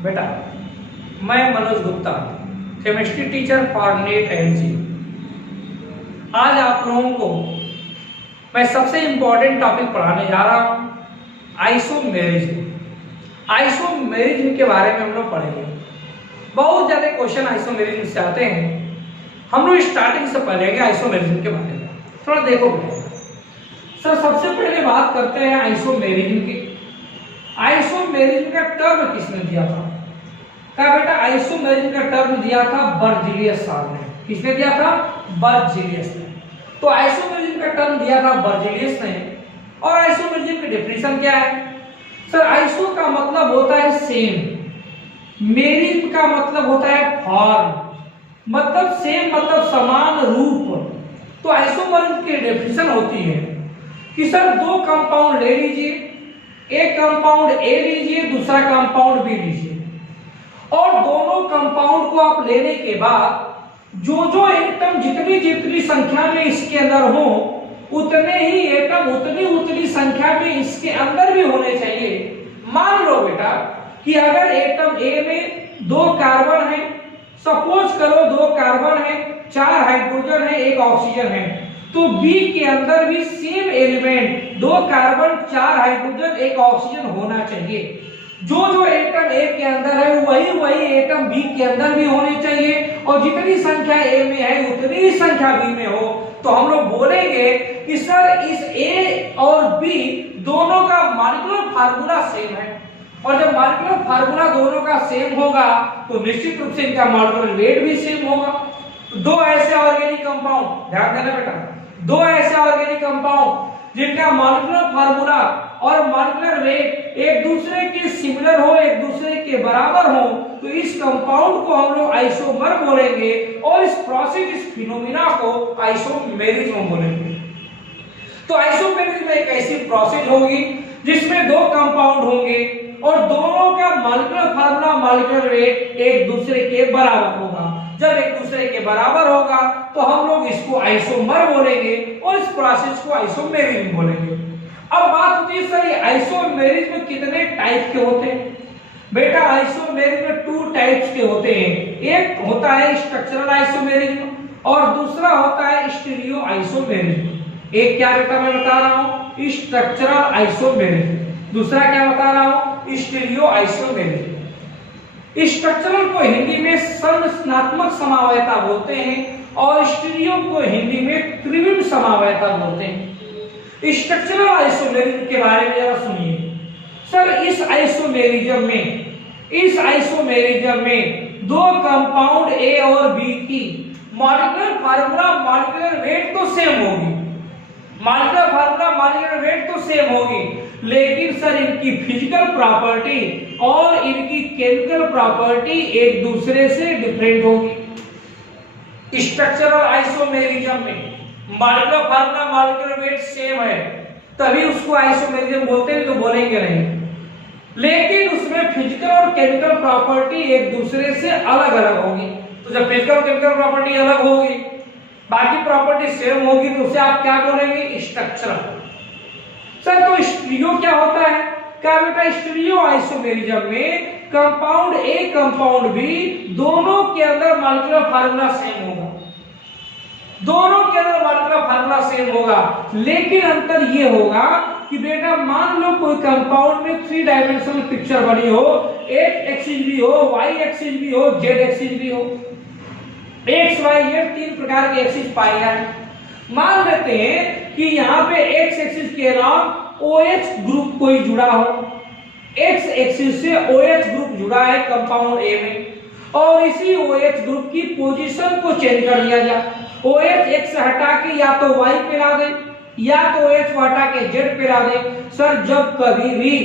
बेटा मैं Manoj Gupta, chemistry teacher for NEET एनजी। आज आप लोगों को मैं सबसे इंपॉर्टेंट टॉपिक पढ़ाने जा रहा हूं, आइसोमेरिज्म। आइसोमेरिज्म के बारे में हम लोग पढ़ेंगे। बहुत ज्यादा क्वेश्चन आइसोमेरिज्म से आते हैं। हम लोग स्टार्टिंग से पढ़ेंगे आइसोमेरिज्म के बारे में। थोड़ा देखो सर, सबसे पहले बात करते हैं आइसोमेरिज्म की। आइसोमेरिज्म का टर्म किसने दिया था? क्या बेटा, आइसोमेरिज्म का टर्म दिया था बर्जेलियस साहब ने। किसने दिया था? बर्जेलियस ने। तो आइसोमेरिज्म का टर्म दिया था बर्जेलियस ने। और आइसोमेरिज्म की डेफिनेशन क्या है? सर, आइसो का मतलब होता है सेम, मेरिज्म का मतलब होता है फॉर्म, मतलब सेम मतलब समान रूप। तो आइसोमेरिज्म की डेफिनेशन होती है कि सर दो कंपाउंड ले लीजिए, एक कंपाउंड ए लीजिए, दूसरा कंपाउंड बी लीजिए, और दोनों कंपाउंड को आप लेने के बाद जो एटम जितनी जितनी संख्या में इसके अंदर हो, उतने ही एटम उतनी संख्या में इसके अंदर भी होने चाहिए। मान लो बेटा कि अगर एटम ए में 2 कार्बन है, सपोज करो 2 कार्बन है, 4 हाइड्रोजन है, 1 ऑक्सीजन है, तो बी के अंदर भी same element 2 carbon, 4 hydrogen, 1 oxygen होना चाहिए। जो एटम ए के अंदर है वही एटम बी के अंदर भी होने चाहिए, और जितनी संख्या ए में है उतनी ही संख्या बी में हो। तो हम लोग बोलेंगे कि सर इस ए और बी दोनों का मॉलिक्यूलर फार्मूला सेम है, और जब मॉलिक्यूलर फार्मूला दोनों का सेम होगा तो निश्चित रूप से इनका मॉलिक्यूलर वेट भी सेम होगा। तो 2 ऐसे ऑर्गेनिक कंपाउंड, ध्यान देना बेटा, 2 ऐसे ऑर्गेनिक कंपाउंड जिनका मॉलिक्यूलर फार्मूला और मॉलिक्यूलर वेट एक दूसरे के सिमिलर हो, एक दूसरे के बराबर हो, तो इस कंपाउंड को हम लोग आइसोमर बोलेंगे, और इस प्रोसेस, इस फिनोमिना को आइसोमेरिज्म बोलेंगे। तो आइसोमेरिज्म एक ऐसी प्रोसेस होगी जिसमें 2 कंपाउंड होंगे और दोनों का मॉलिक्यूलर फार्मूला, मॉलिक्यूलर वेट एक दूसरे के बराबर होगा। जब एक दूसरे के बराबर होगा तो हम लोग इसको आइसोमर बोलेंगे, और इस प्रोसेस को आइसोमेरिज्म बोलेंगे। अब बात होती है सर आइसोमेरिज्म कितने टाइप के होते हैं? बेटा आइसोमेरिज्म 2 टाइप्स के होते हैं। एक होता है स्ट्रक्चरल आइसोमेरिज्म और दूसरा होता है स्टीरियो आइसोमेरिज्म। एक क्या बेटा मैं बता रहा हूं, स्ट्रक्चरल आइसोमेरिज्म, दूसरा क्या बता रहा हूं, स्टीरियो आइसोमेरिज्म। स्ट्रक्चरल को हिंदी में संरचनात्मक समवायता बोलते हैं, और स्टीरियो को हिंदी में त्रिविम समवायता बोलते हैं। स्ट्रक्चरल आइसोमेरिज्म के बारे में जरा सुनिए। सर इस आइसोमेरिज्म में 2 कंपाउंड ए और बी की मॉलिक्यूलर फार्मूला, मॉलिक्यूलर वेट तो सेम होगी, मॉलिक्यूलर फार्मूला, मॉलिक्यूलर वेट तो सेम होगी, लेकिन सर इनकी फिजिकल प्रॉपर्टी और इनकी केमिकल प्रॉपर्टी एक दूसरे से डिफरेंट होगी। स्ट्रक्चरल आइसोमेरिज्म में molecular formula, molecular weight same है, तभी उसको आइसोमेरिज्म बोलते हैं, तो बोलेंगे नहीं। लेकिन उसमें फिजिकल और केमिकल प्रॉपर्टी एक दूसरे से अलग अलग होगी। तो जब फिजिकल और केमिकल प्रॉपर्टी अलग होगी, बाकी प्रॉपर्टी सेम होगी, तो उसे आप क्या बोलेंगे? स्ट्रक्चरल। सर तो स्टीरियो क्या होता है? क्या बेटा, स्टीरियो आइसोमेरिज्म में कंपाउंड ए, कंपाउंड बी दोनों के अंदर मॉलिक्यूलर फार्मूला सेम होगा, दोनों के अंदर मॉलिक्यूलर फार्मूला सेम होगा, लेकिन अंतर ये होगा कि बेटा मान लो कोई कंपाउंड में 3 डायमेंशनल पिक्चर बनी हो, एक एक्सिस भी हो, वाई एक्सिस भी हो, जेड एक्सिस भी हो, एक्स वाई जेड 3 प्रकार के एक्सिस पाए जाए। मान लेते हैं कि यहाँ पे एक्स एक्सिस के अलावा OH ग्रुप कोई जुड़ा हो, एक्स एक्सिस से OH ग्रुप जुड़ा है कंपाउंड ए में, और इसी OH ग्रुप की पोजीशन को चेंज कर दिया जाए। OH एक्स हटा के या तो Y पे ला दे, या तो OH को हटा के Z पे ला दे। सर जब कभी भी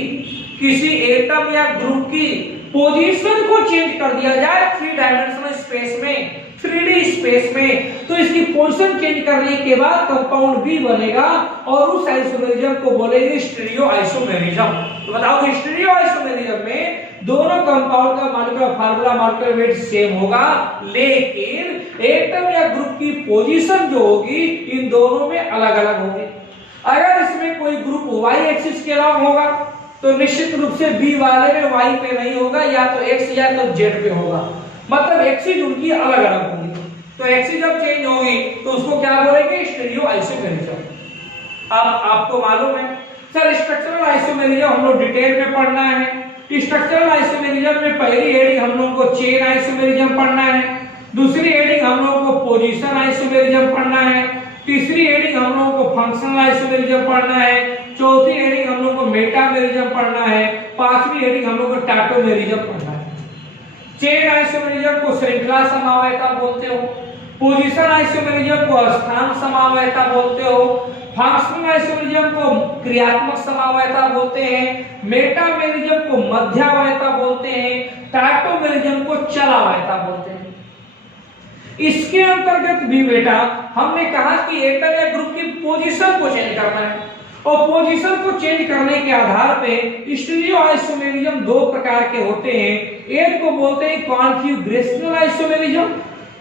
किसी एटम या ग्रुप की पोजीशन को चेंज कर दिया जाए 3 डायमेंशनल स्पेस में, 3D स्पेस में, तो इसकी पोजीशन चेंज करने के बाद कंपाउंड बी बनेगा, और उस आइसोमेरिज्म को बोलेंगे स्टीरियो आइसोमेरिज्म। तो बताओ स्टीरियो आइसोमेरिज्म में दोनों कंपाउंड का molecular formula, molecular weight same होगा, लेकिन एटम या ग्रुप की पोजीशन जो होगी इन दोनों में अलग अलग होगी। अगर इसमें कोई ग्रुप y एक्सिस के अलावा होगा तो निश्चित रूप से बी वाले में वाई पे नहीं होगा, या तो एक्स या तो जेड पे होगा। मतलब एक्सिस उनकी अलग अलग होंगी। तो एक्सिस जब चेंज होगी तो उसको क्या बोलेंगे, स्टीरियो आइसोमेरिज्म। अब आपको मालूम है सर स्ट्रक्चरल आइसोमेरिज्म हम लोग डिटेल में पढ़ना है। स्ट्रक्चरल आइसोमेरिज्म में पहली हेडिंग हम लोगों को चेन आइसोमेरिज्म पढ़ना है, दूसरी हेडिंग हम लोगों को पोजीशन आइसोमेरिज्म पढ़ना है, तीसरी हेडिंग हम लोगों को फंक्शनल आइसोमेरिज्म पढ़ना है, चौथी हेडिंग हम लोगों को मेटामेरिज्म पढ़ना है, पांचवी हेडिंग हम लोगों को टाटोमेरिज्म पढ़ना है। चेन आइसोमेरिज्म को श्रृंखला समवायता बोलते हो, पोजीशन आइसोमेरिज्म को स्थान समवायता बोलते हो, फंक्शनल आइसोमेरिज्म को क्रियात्मक समवायता बोलते हैं, मेटामेरिज्म को मध्यावयता बोलते हैं, टाटोमेरिज्म को चलावयता बोलते हैं। इसके अंतर्गत भी बेटा हमने कहा कि एटम या ग्रुप की पोजीशन को चेंज करना है, और पोजीशन को चेंज करने के आधार पे स्टीरियो आइसोमेरिज्म दो प्रकार के होते हैं। एक को बोलते हैं कॉन्फिगरेशनल आइसोमेरिज्म,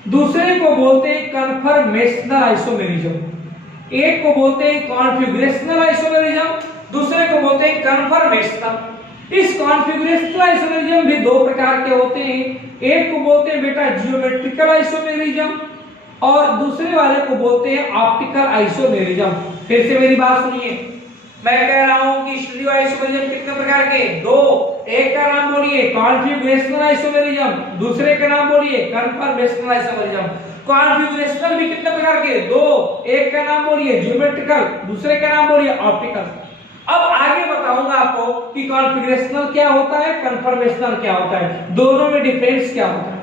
दूसरे को बोलते हैं कन्फर्मेशनल आइसोमेरिज्म। एक को बोलते हैं कॉन्फिगरेशनल आइसोमेरिज्म, दूसरे को बोलते हैं कन्फर्मेशनल। इस कॉन्फिगरेशनल आइसोमेरिज्म भी दो प्रकार के होते हैं। एक को बोलते हैं बेटा जियोमेट्रिकल आइसोमेरिज्म, और दूसरे वाले को बोलते हैं ऑप्टिकल आइसोमेरिज्म। फिर से मेरी बात सुनिए, मैं कह रहा हूं कि स्टीरियो आइसोमेरिज्म कितने प्रकार के, दो। एक का नाम बोलिए कॉन्फिगरेशनल आइसोमेरिज्म, दूसरे का नाम बोलिए कन्फर्मेशनल आइसोमेरिज्म। कॉन्फिगरेशनल भी कितने प्रकार के, दो। एक का नाम बोलिए जियोमेट्रिकल, दूसरे का नाम बोलिए ऑप्टिकल। अब आगे बताऊंगा आपको कि कॉन्फिगरेशनल क्या होता है, कन्फर्मेशनल क्या होता है, दोनों में डिफरेंस क्या होता है।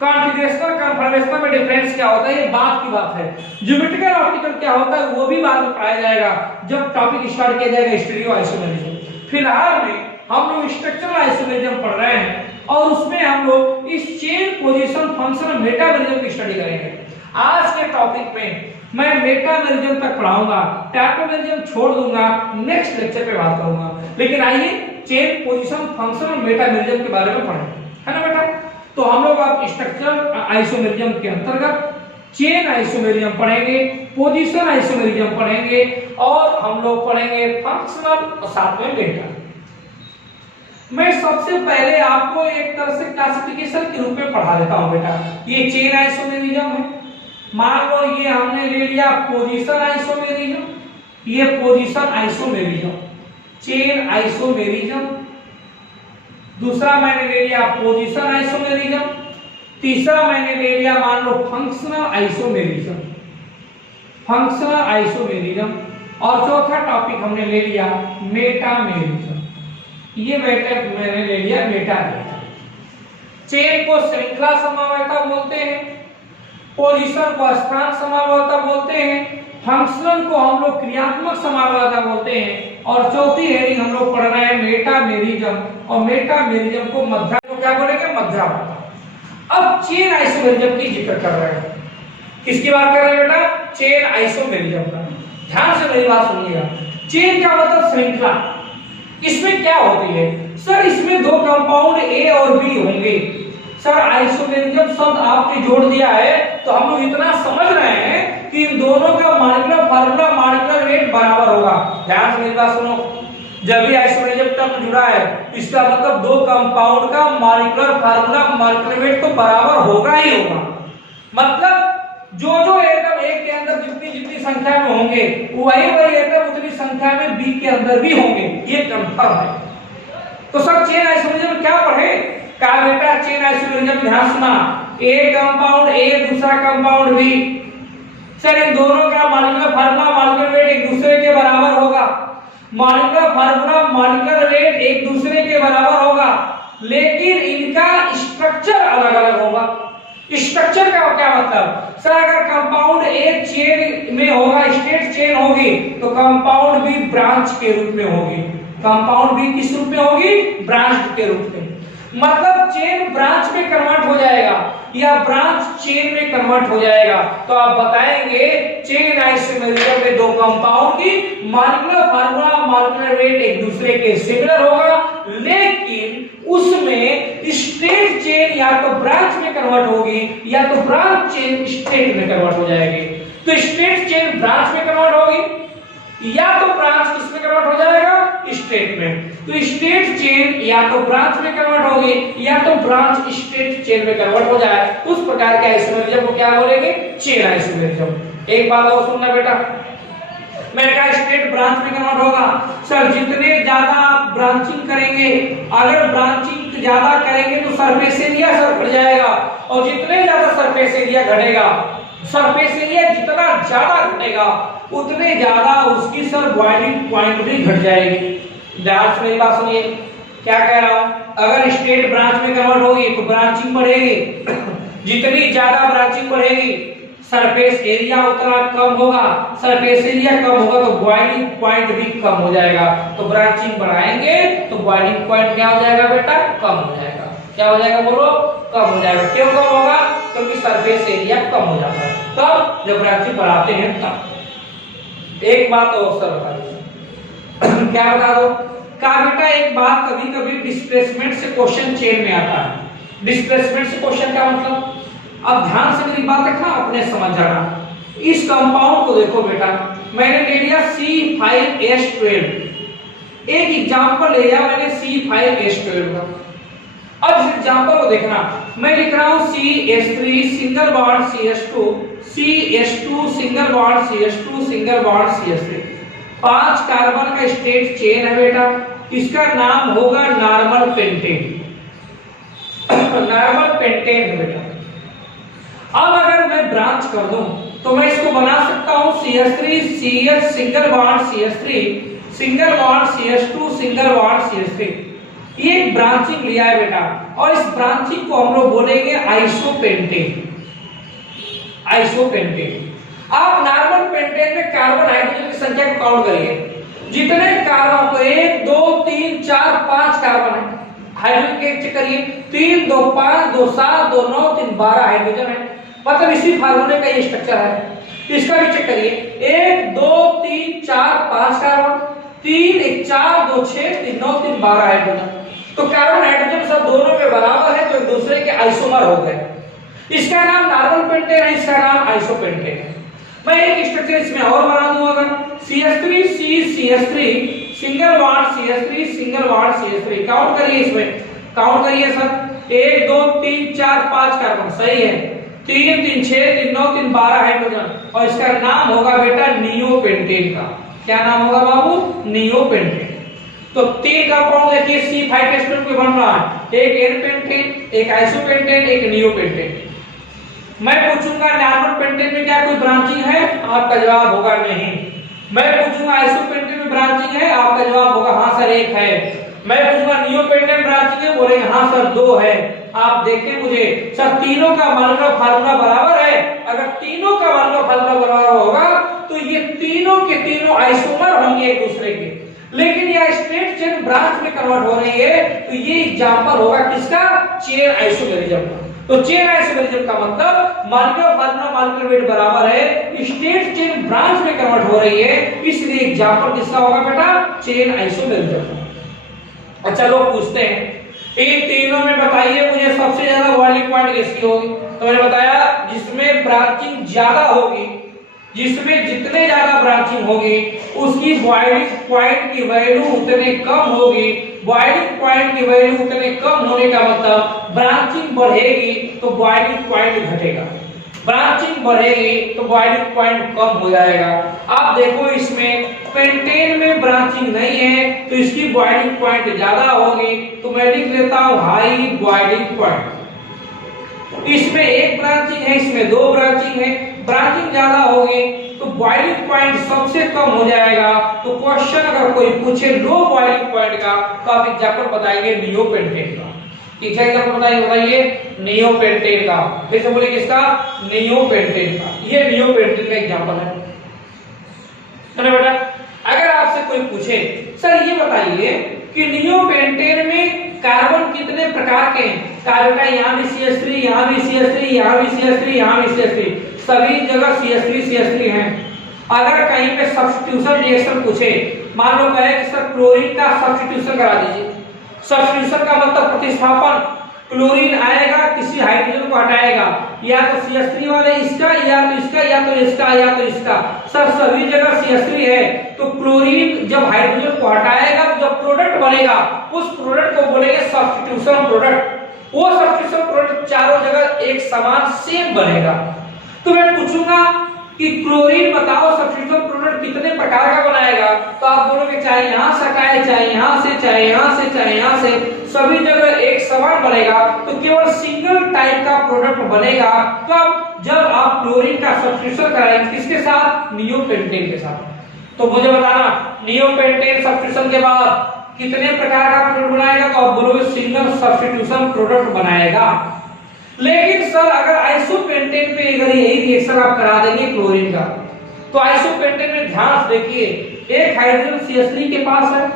कॉन्फिगरेशनल कन्फर्मेशनल में डिफरेंस क्या होता है, ये बात की बात है। ज्योमेट्रिकल ऑप्टिकल क्या होता है वो भी बाद में पढ़ाया जाएगा जब टॉपिक स्टार्ट किया जाएगा स्टीरियो आइसोमेरिज्म। फिलहाल में हम लोग स्ट्रक्चरल आइसोमेरिज्म पढ़ रहे हैं, और उसमें हम लोग इस चेन पोजीशन फंक्शन मेटामेरिज्म की स्टडी करेंगे। आज के टॉपिक में मैं मेटामेरिज्म तक पढ़ाऊंगा, टाटोमेरिज्म छोड़ दूंगा, नेक्स्ट लेक्चर पे बात करूंगा। लेकिन आइए चेन पोजीशन फंक्शन और मेटामेरिज्म के बारे में पढ़ें, है ना बेटा। तो हम लोग अब स्ट्रक्चरल आइसोमेरिज्म के अंतर्गत चेन आइसोमेरिज्म पढ़ेंगे, पोजीशन आइसोमेरिज्म पढ़ेंगे, और हम लोग पढ़ेंगे फंक्शनल और साथ में मेटा। मैं सबसे पहले आपको एक तरह से क्लासिफिकेशन के रूप में पढ़ा देता हूं बेटा। ये चेन आइसोमेरिज्म है, मान लो ये हमने ले लिया पोजीशन आइसोमेरिज्म, ये पोजीशन आइसोमेरिज्म, चेन आइसोमेरिज्म। दूसरा मैंने ले लिया पोजीशन आइसोमेरिज्म, तीसरा मैंने ले लिया मान लो फंक्शनल आइसोमेरिज्म, फंक्शनल आइसोमेरिज्म, और चौथा टॉपिक हमने ले लिया मेटामेरिज्म। ये मैंने ले लिया मेटामेरिज्म। चेन को श्रृंखला समवायता बोलते हैं, पोजीशन को स्थान समवायता बोलते हैं, फंक्शनल को हम लोग क्रियात्मक समवायता बोलते हैं, और चौथी हेडिंग हम लोग पढ़ रहे हैं मेटामेरिज्म, और मेटामेरिज्म को मध्या क्या बोलेंगे, मध्यावयता। अब चेन आइसोमेरिज्म की जिक्र कर रहे हैं, किसकी बात कर रहे हैं बेटा, चेन आइसोमेरिज्म का। ध्यान से मेरी बात सुनिएगा। चेन क्या मतलब श्रृंखला, इसमें क्या होती है सर, इसमें दो कंपाउंड ए और बी होंगे। सर आइसोमेरिज्म शब्द आपने जोड़ दिया है तो हम लोग इतना समझ रहे हैं कि इन दोनों का मॉलिक्यूलर फार्मूला मॉलिक्यूलर वेट बराबर होगा। ध्यान से मेरी बात सुनो, जब भी आइसोमेरिज्म टर्म जुड़ा है इसका मतलब दो कंपाउंड का मॉलिक्यूलर फार्मूला मॉलिक्यूलर वेट तो बराबर होगा ही होगा। मतलब जो एटम एक के अंदर जितनी जितनी संख्या में होंगे वही एटम उतनी संख्या में बी के अंदर भी होंगे, ये कंफर्म है। तो सर चेन आइसोमेरिज्म में क्या पढ़े, कहा बेटा चेन आइसोमेरिज्म ध्यान सुना, एक कंपाउंड ए दूसरा कंपाउंड बी, सर इन दोनों का मॉलिक्यूलर फार्मूला मॉलिक्यूलर वेट एक दूसरे के बराबर होगा, मॉलिक्यूलर फार्मूला मॉलिक्यूलर वेट एक दूसरे के बराबर होगा, लेकिन इनका स्ट्रक्चर अलग अलग होगा। स्ट्रक्चर का क्या मतलब, सर अगर कंपाउंड ए चेन में होगा, स्ट्रेट चेन होगी, तो कंपाउंड बी ब्रांच के रूप में होगी। कंपाउंड बी किस रूप में होगी, ब्रांच के रूप में। मतलब चेन ब्रांच में कन्वर्ट हो जाएगा या ब्रांच चेन में कन्वर्ट हो जाएगा। तो आप बताएंगे चेन आइसोमेरिज्म में दो कंपाउंड की मॉलिक्यूलर फार्मूला मॉलिक्यूलर वेट एक दूसरे के सिमिलर होगा, लेकिन उसमें स्ट्रेट चेन या तो ब्रांच में कन्वर्ट होगी या तो ब्रांच चेन स्ट्रेट में कन्वर्ट हो जाएगी। तो स्ट्रेट चेन ब्रांच में कन्वर्ट होगी या तो ब्रांच किस में कन्वर्ट हो जाएगा, स्टेट में। तो स्टेट चेन या तो ब्रांच में कन्वर्ट होगी या तो ब्रांच स्टेट चेन में कन्वर्ट हो जाए, उस प्रकार के आइसोमेरिज्म को क्या बोलेंगे? Chain isomerism. एक बात और सुनना बेटा, मैंने कहा स्टेट ब्रांच में कन्वर्ट होगा। सर जितने ज्यादा आप ब्रांचिंग करेंगे, अगर ब्रांचिंग ज्यादा करेंगे तो सरफेस एरिया सर बढ़ जाएगा, और जितने ज्यादा सरफेस एरिया घटेगा, सरफेस एरिया जितना ज्यादा घटेगा उतने ज्यादा उसकी सर बॉइलिंग पॉइंट भी घट जाएगी। ध्यान से मेरी बात सुनिए, क्या कह रहा हूं? अगर स्टेट ब्रांच में कन्वर्ट होगी तो ब्रांचिंग बढ़ेगी, जितनी ज्यादा ब्रांचिंग बढ़ेगी सरफेस एरिया उतना कम होगा, सरफेस एरिया कम होगा तो बॉइलिंग पॉइंट भी कम हो जाएगा। तो ब्रांचिंग बढ़ाएंगे तो बॉइलिंग पॉइंट क्या हो जाएगा बेटा? कम हो जाएगा। क्या हो जाएगा बोलो? कम हो जाएगा। क्यों कम होगा? क्योंकि सरफेस एरिया कम हो जाता है तब जब ब्रांचिंग बढ़ाते हैं तब। एक बात और सर बता दो क्या बता दो? का बेटा एक बात, कभी कभी डिस्प्लेसमेंट से क्वेश्चन चेन में आता है। डिस्प्लेसमेंट से क्वेश्चन क्या मतलब? अब ध्यान से मेरी बात देखना, अपने समझ जाना। इस कंपाउंड को देखो बेटा, मैंने ले लिया C5H12, एक एग्जांपल ले लिया मैंने C5H12 का। अब इस एग्जांपल को देखना, मैं लिख रहा हूं CH3 single bond CH2, CH2 single bond CH2 single bond CH3, 5 carbon का स्टेट चेन है बेटा। इसका नाम होगा नॉर्मल पेंटेन। नॉर्मल पेंटेन है बेटा। अब अगर मैं ब्रांच कर दूं तो मैं इसको बना सकता हूं CH3 CH single bond CH3 single bond CH2 single bond CH3। ये एक ब्रांचिंग लिया है बेटा, और इस ब्रांचिंग को हम लोग बोलेंगे आइसोपेंटेन। आइसोपेंटेन। आप नॉर्मल पेंटेन में कार्बन हाइड्रोजन की संख्या को काउंट करिए, जितने कार्बन को 1 2 3 4 5 कार्बन है, हाइड्रोजन के चेक करिए, 3 2 5 2 7 2 9 3 12 हाइड्रोजन है, मतलब इसी फार्मूले का ये स्ट्रक्चर है। इसका भी चेक करिए, 1 2 3 4 5 कार्बन, 3 1 4 2 6 3 9 3 12 हाइड्रोजन। तो कार्बन हाइड्रोजन सब दोनों में बराबर है, तो एक दूसरे के आइसोमर हो गए। इसका नाम नॉर्मल पेंटेन है, इसका नाम आइसोपेंटेन है। मैं एक स्ट्रक्चर इसमें और बना दूं, अगर CH3 CH3 single bond CH3 single bond CH3, count करिए, इसमें काउंट करिए सर, 1 2 3 4 5 कार्बन, सही है, 3 3 6 3 9 3 12 हाइड्रोजन, और इसका नाम होगा बेटा नियोपेंटेन का। क्या नाम होगा बाबू? नियोपेंटेन। तो 3 कंपाउंड देखिए C5H12 पे बन रहा है, एक एन पेंटेन, एक आइसोपेंटेन, एक नियोपेंटेन। मैं पूछूंगा नॉर्मल पेंटेन में क्या कोई ब्रांचिंग है? आपका जवाब होगा नहीं। मैं पूछूंगा आइसोपेंटेन में ब्रांचिंग है? आपका जवाब होगा हाँ सर 1 है। मैं पूछूंगा नियोपेंटेन ब्रांचिंग है? बोलेंगे हाँ सर 2 है। आप देखें मुझे सर तीनों का मॉलिक्यूलर फार्मूला बराबर है। अगर तीनों का मॉलिक्यूलर फार्मूला बराबर होगा तो ये तीनों के तीनों आइसोमर होंगे एक दूसरे के, लेकिन यह स्ट्रेट चेन ब्रांच में कन्वर्ट हो रही है, तो ये एग्जांपल होगा किसका? चेन आइसोमेरिज्म का। तो चेन आइसोमेरिज्म का मतलब मॉलिक्यूलर फार्मूला मॉलिक्यूलर वेट बराबर है, स्ट्रेट चेन ब्रांच में कन्वर्ट हो रही है, इसलिए एग्जांपल किसका होगा बेटा? Chain isomerism. अच्छा लोग पूछते हैं इन तीनों में बताइए मुझे सबसे ज्यादा बॉइलिंग पॉइंट किसकी होगी? तो मैंने बताया जिसमें ब्रांचिंग ज्यादा होगी, जिसमें जितने ज्यादा ब्रांचिंग होगी उसकी बॉइलिंग पॉइंट की वैल्यू उतने कम होगी। बॉइलिंग पॉइंट की वैल्यू उतने कम होने का मतलब ब्रांचिंग बढ़ेगी तो बॉइलिंग पॉइंट घटेगा, ब्रांचिंग बढ़ेगी तो बॉइलिंग पॉइंट कम हो जाएगा। आप देखो इसमें पेंटेन में ब्रांचिंग नहीं है तो इसकी बॉइलिंग पॉइंट ज्यादा होगी, तो मैं लिख लेता हूं हाई बॉइलिंग पॉइंट। इसमें 1 ब्रांचिंग है, इसमें 2 ब्रांचिंग है, ब्रांचिंग ज्यादा होगी तो बॉइलिंग पॉइंट सबसे कम हो जाएगा। तो क्वेश्चन अगर कोई पूछे लो बॉइलिंग पॉइंट का तो आप एग्जांपल बताएंगे नियोपेंटेन का। ठीक है, एग्जांपल बताइए नियोपेंटेन का। फिर से बोले किसका? नियोपेंटेन का। ये नियोपेंटेन का एग्जांपल है बेटा। अगर आपसे कोई पूछे सर ये बताइए कि नियोपेंटेन में कार्बन कितने प्रकार के हैं? कार्बन यहाँ भी CH3, यहाँ भी CH3, यहाँ भी CH3, यहाँ भी CH3, सभी जगह CH3 हैं। अगर कहीं पे सब्स्टिट्यूशन रिएक्शन पूछे, मान लो कहे कि सर क्लोरीन का सब्स्टिट्यूशन करा दीजिए। सब्स्टिट्यूशन का मतलब प्रतिस्थापन, क्लोरीन आएगा, किसी हाइड्रोजन को हटाएगा, या तो CH3 वाले इसका, या तो इसका, या तो इसका, या तो इसका। सर सभी जगह CH3 है, तो क्लोरीन जब हाइड्रोजन को हटाएगा तो जब प्रोडक्ट बनेगा उस प्रोडक्ट को बोलेंगे सब्स्टिट्यूशन प्रोडक्ट। वो सब्स्टिट्यूशन प्रोडक्ट चारों जगह एक समान सेम बनेगा। तो मैं पूछूंगा कि क्लोरीन बताओ सब्स्टिट्यूशन प्रोडक्ट कितने प्रकार का बनाएगा, तो आप बोलोगे चाहे यहां से हटाए, चाहे यहां से, चाहे यहां से, चाहे यहां से, सभी जगह एक समान बनेगा। तो केवल सिंगल टाइप का प्रोडक्ट बनेगा कब, जब आप क्लोरीन का सब्स्टिट्यूशन कराएंगे किसके साथ, नियोपेंटेन के साथ। तो मुझे बताना नियोपेंटेन सब्स्टिट्यूशन के बाद कितने प्रकार का प्रोडक्ट बनाएगा, तो आप बोलोगे सिंगल सब्स्टिट्यूशन प्रोडक्ट बनाएगा। लेकिन सर अगर आइसोपेंटेन पे अगर यही रिएक्शन आप करा देंगे क्लोरीन का, तो आइसोपेंटेन में ध्यान से देखिए, एक हाइड्रोजन CH3 के पास है,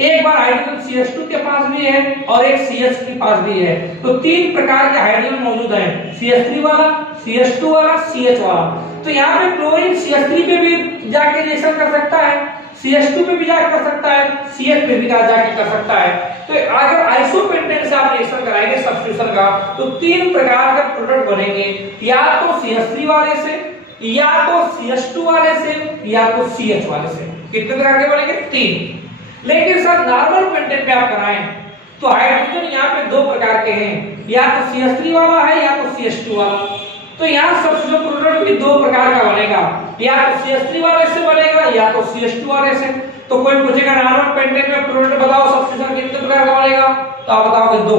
एक बार हाइड्रोजन CH2 के पास भी है, और एक CH के पास भी है। तो तीन प्रकार के हाइड्रोजन मौजूद हैं, CH3 वाला, CH2 वाला, CH वाला। तो यहाँ पे क्लोरीन CH3 पे भी जाके रिएक्शन कर सकता है, CH2 पे भी जाके कर सकता है, CH पे भी जाके कर सकता है। तो अगर आइसोपेंटेन से आप रिएक्शन कराएंगे सब्स्टिट्यूशन का, तो तीन प्रकार का प्रोडक्ट बनेंगे, या तो CH3 वाले से, या तो CH2 वाले से, या तो CH वाले से। कितने प्रकार के बनेंगे, तीन। लेकिन सर नॉर्मल पेंटेन पे आप कराएं तो हाइड्रोजन यहाँ पे दो प्रकार के हैं, या तो CH3 वाला है, या तो CH2 वाला। तो यहाँ सब्स्टिट्यूशन प्रोडक्ट भी दो प्रकार का बनेगा, या तो CH3 वाले से बनेगा, या तो CH2 वाले से। तो कोई पूछेगा नॉर्मल पेंटेन में प्रोडक्ट बताओ सब्स्टिट्यूशन कितने प्रकार का बनेगा, तो आप बताओगे दो।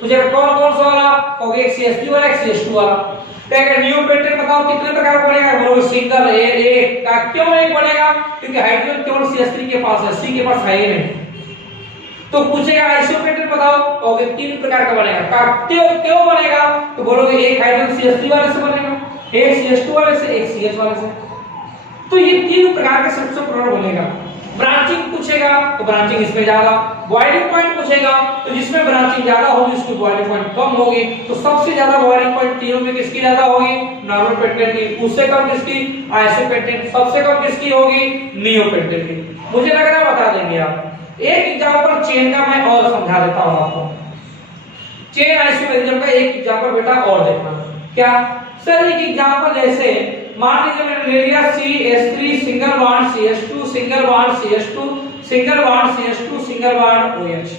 पूछेगा कौन कौन सा वाला, कहोगे एक CH3 वाला, एक CH2 वाला। अगर न्यू पेंटेन बताओ कितने प्रकार का बनेगा, बोलोगे सिंगल एक का। क्यों एक बनेगा, क्योंकि हाइड्रोजन केवल CH3 के पास है, C के पास है ही नहीं। तो पूछेगा आइसोपेंटेन बताओ, कहोगे तीन प्रकार का बनेगा। क्यों बनेगा, तो बोलोगे एक हाइड्रोजन CH3 वाले से बनेगा, एक CH2 वाले से, एक CH वाले से। तो ये तीन प्रकार के सब्स्टिट्यूशन प्रोडक्ट बनेगा। ब्रांचिंग पूछेगा तो ब्रांचिंग इसमें ज्यादा, बॉइलिंग पॉइंट पूछेगा तो जिसमें ब्रांचिंग ज्यादा होगी उसकी बॉइलिंग पॉइंट कम होगी। तो सबसे ज्यादा बॉइलिंग पॉइंट तीनों में किसकी ज्यादा होगी, नॉर्मल पेंटेन की। उससे कम किसकी, आइसोपेंटेन। सबसे कम किसकी होगी, नियोपेंटेन की। मुझे लग रहा है बता देंगे आप। एक एग्जांपल चेन का मैं और समझा देता हूं आपको। चेन आइसोमेरिज्म का एक एग्जांपल बेटा और देखना। क्या सर, एक एग्जांपल जैसे मान लीजिए मैंने ले लिया CH3 single bond CH2 single bond CH2 single bond CH2 single bond OH।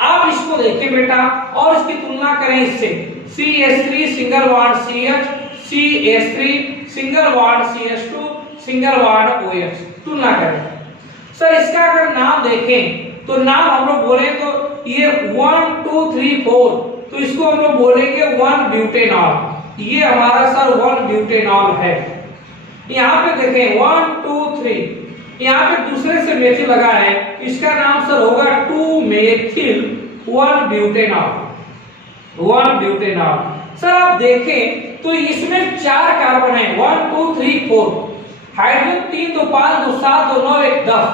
आप इसको देखें बेटा और इसकी तुलना करें इससे, CH3 single bond CH, CH3 single bond CH2 single bond OH, तुलना करें। सर इसका अगर नाम देखें तो नाम हम लोग बोले तो ये 1 2 3 4, तो इसको हम लोग बोलेंगे 1 ब्यूटेनॉल। ये हमारा सर 1 ब्यूटेनॉल है। यहाँ पे देखें 1 2 3, यहाँ पे दूसरे से मेथिल लगा है, इसका नाम सर होगा 2 मेथिल 1 ब्यूटेनॉल। 1 ब्यूटेनॉल। सर आप देखें तो इसमें 4 कार्बन है, 1 2 3 4। Hydrogen 3 2 5 2 7 2 9 1 10,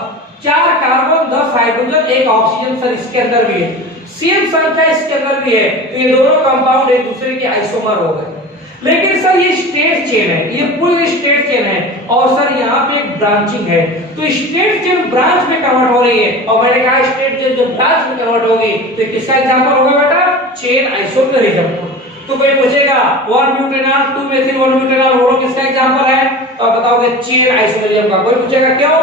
4 carbon 10 hydrogen 1 oxygen sir इसके अंदर भी है। सेम संख्या इसके अंदर भी है, तो ये दोनों कंपाउंड एक दूसरे के आइसोमर हो गए। लेकिन सर ये स्टेट चेन है, ये पूरी स्टेट चेन है, और सर यहाँ पे एक ब्रांचिंग है। तो स्टेट चेन ब्रांच में कन्वर्ट हो रही है, और मैंने कहा स्टेट चेन जब ब्रांच में कन्वर्ट होगी तो किसका एग्जांपल होगा बेटा, चेन आइसोमेरिज्म। तो कोई पूछेगा 1 ब्यूटेनॉल 2 मेथिल 1 ब्यूटेनॉल दोनों किसका एग्जांपल है, तो आप बताओगे चेन आइसोमेरिज्म का। कोई पूछेगा क्यों,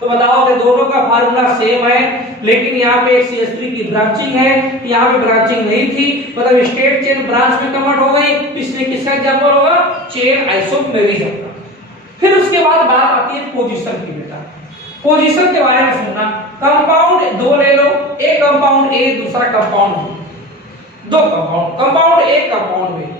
तो बताओगे दोनों का फार्मूला सेम है, लेकिन यहाँ पे एक CH3 की ब्रांचिंग है, यहाँ पे ब्रांचिंग नहीं थी, मतलब स्टेट चेन ब्रांच में कन्वर्ट हो गई, इसलिए किसका एग्जांपल होगा, चेन आइसोमेरिज्म का। फिर उसके बाद बात आती है पोजीशन की बेटा। पोजीशन के बारे में सुनना। कंपाउंड दो ले लो, एक कंपाउंड ए दूसरा कंपाउंड बी, दो कंपाउंड ए कंपाउंड बी।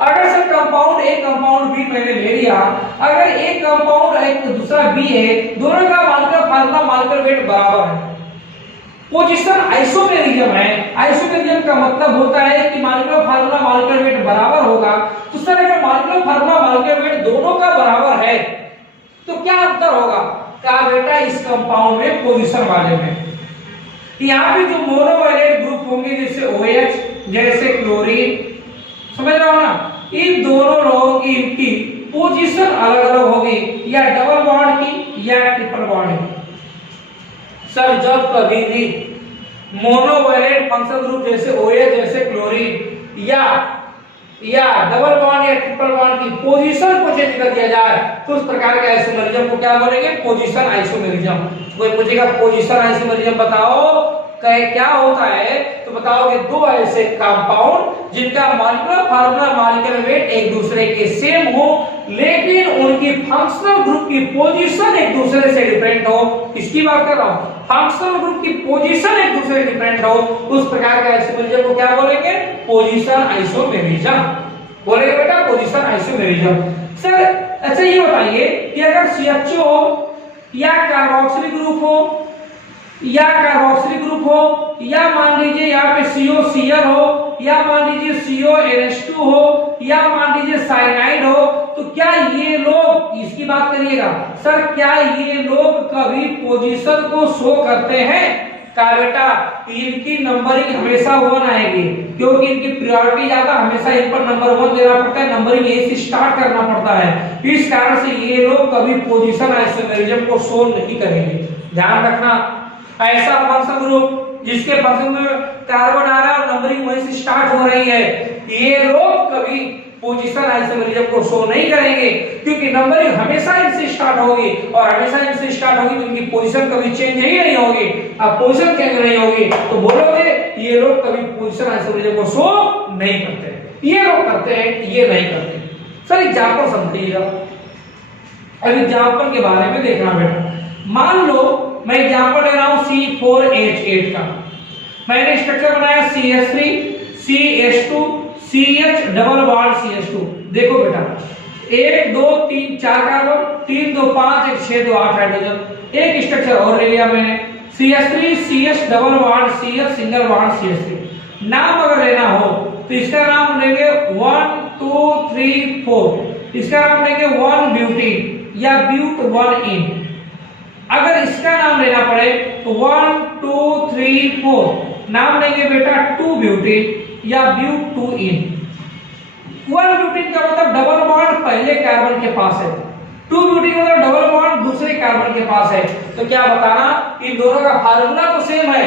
अगर sir compound A compound B मैंने ले लिया, अगर एक कंपाउंड है तो दूसरा बी है, दोनों का मॉलिक्यूलर फार्मूला मॉलिक्यूलर वेट बराबर है, पोजीशन आइसोमेरिज्म है। आइसोमेरिज्म का मतलब होता है कि मॉलिक्यूलर फार्मूला मॉलिक्यूलर वेट बराबर होगा। तो सर अगर मॉलिक्यूलर फार्मूला मॉलिक्यूलर वेट दोनों का बराबर है तो क्या अंतर होगा, क्या बेटा, इस कंपाउंड में पोजीशन वाले में यहाँ पे जो मोनोवैलेंट ग्रुप होंगे जैसे OH जैसे क्लोरीन, समझ रहे हो ना, इन दोनों लोगों की इनकी पोजीशन अलग अलग होगी, या डबल बॉन्ड की या ट्रिपल बॉन्ड की। सर जब कभी भी मोनोवैलेंट फंक्शनल ग्रुप जैसे OH जैसे क्लोरीन या डबल बॉन्ड या ट्रिपल बॉन्ड की पोजीशन को चेंज कर दिया जाए तो उस प्रकार के आइसोमेरिज्म को क्या बोलेंगे? Position isomerism. कोई पूछेगा पोजीशन आइसोमेरिज्म बताओ क्या होता है, तो बताओ कि दो ऐसे कंपाउंड जिनका मॉलिक्यूलर फार्मूला मॉलिक्यूलर वेट एक दूसरे के सेम हो लेकिन उनकी फंक्शनल ग्रुप की पोजीशन एक दूसरे से डिफरेंट हो। किसकी बात कर रहा हूं? फंक्शनल ग्रुप की पोजीशन एक दूसरे से डिफरेंट हो, उस प्रकार का आइसोमेरिज्म को क्या बोलेंगे? पोजीशन आइसोमेरिज्म बोलेंगे बेटा, पोजीशन आइसोमेरिज्म। सर अच्छा ये बताइए कि अगर CHO या कार्बोक्सिलिक ग्रुप हो या मान लीजिए यहाँ पे COCl हो या मान लीजिए CONH2 हो या मान लीजिए साइनाइड हो, तो क्या ये लोग, इसकी बात करिएगा सर, क्या ये लोग कभी पोजीशन को शो करते हैं? क्या बेटा, इनकी नंबरिंग हमेशा 1 आएगी क्योंकि इनकी प्रायोरिटी ज्यादा, हमेशा इन पर नंबर 1 देना पड़ता है, नंबरिंग ए से स्टार्ट करना पड़ता है। इस कारण से ये लोग कभी पोजीशन आइसोमेरिज्म को शो नहीं करेंगे। ध्यान रखना, ऐसा फंक्शनल ग्रुप जिसके फंक्शन में कार्बन आ रहा है और नंबरिंग वहीं से स्टार्ट हो रही है, ये लोग कभी पोजीशन आइसोमेरिज्म को शो नहीं करेंगे क्योंकि नंबरिंग हमेशा इनसे स्टार्ट होगी और हमेशा इनसे स्टार्ट होगी तो इनकी पोजीशन कभी चेंज ही नहीं होगी। अब पोजीशन चेंज नहीं होगी तो बोलोगे ये लोग कभी पोजीशन आइसोमेरिज्म को शो नहीं करते। ये लोग करते हैं, ये नहीं करते। सर एग्जांपल समझिएगा, अब एग्जांपल के बारे में देखना बेटा। मान लो मैं एग्जांपल ले रहा हूं C4H8 का। मैंने स्ट्रक्चर बनाया CH3 CH2 CH double bond CH2। देखो बेटा 1 2 3 4 कार्बन, 3 2 5 1 6 2 8 हाइड्रोजन। एक स्ट्रक्चर और ले लिया मैंने CH3 CH double bond CH single bond CH3। नाम अगर लेना हो तो इसका नाम लेंगे 1 2 3 4। इसका नाम लेंगे 1 ब्यूटीन या ब्यूट 1 इन। अगर इसका नाम लेना पड़े तो 1 2 3 4 नाम लेंगे बेटा 2 ब्यूटीन या ब्यूट 2 इन। 1 ब्यूटीन का मतलब डबल बॉन्ड पहले कार्बन के पास है, 2 ब्यूटीन मतलब डबल बॉन्ड दूसरे कार्बन के पास है। तो क्या बताना, इन दोनों का फार्मूला तो सेम है,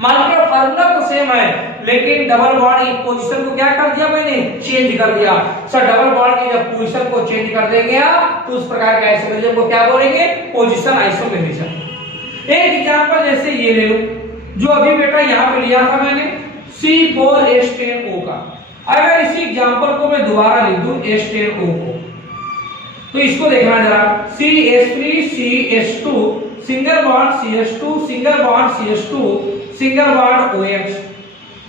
मॉलिक्यूलर फार्मूला तो सेम है, लेकिन डबल बॉन्ड की पोजीशन को क्या कर दिया मैंने? चेंज कर दिया। सर डबल बॉन्ड की जब पोजीशन को चेंज कर देंगे आप तो उस प्रकार के आइसोमेरिज्म को क्या बोलेंगे? Position isomerism. एक एग्जांपल जैसे ये ले लो जो अभी बेटा यहाँ पे लिया था मैंने C4H10O का। अगर इसी एग्जांपल को मैं दोबारा लिख दूं H10O को तो इसको देखना जरा, CH3 CH2 single bond CH2 single bond CH2 single bond OH।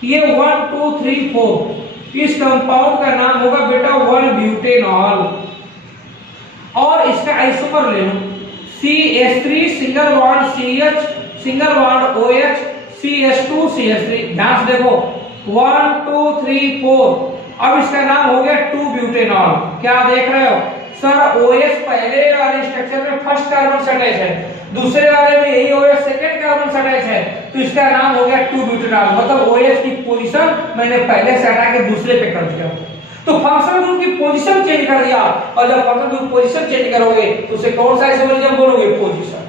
ये 1 2 3 4 इस कंपाउंड का नाम होगा बेटा 1 ब्यूटेनॉल। और इसका आइसोमर ले लो CH3 single bond CH single bond OH CH2 CH3। ध्यान से देखो 1 2 3 4। अब इसका नाम हो गया 2 ब्यूटेनॉल। क्या देख रहे हो सर, OH पहले वाले स्ट्रक्चर में फर्स्ट कार्बन से अटैच है, दूसरे वाले में यही OH सेकंड कार्बन से अटैच है, तो इसका नाम हो गया 2 ब्यूटेनॉल। मतलब OH की पोजीशन मैंने पहले से हटा के दूसरे पे कर दिया, तो फंक्शनल ग्रुप की पोजीशन चेंज कर दिया। और जब फंक्शनल ग्रुप पोजीशन चेंज करोगे तो उसे कौन सा आइसोमेरिज्म बोलोगे? पोजीशन।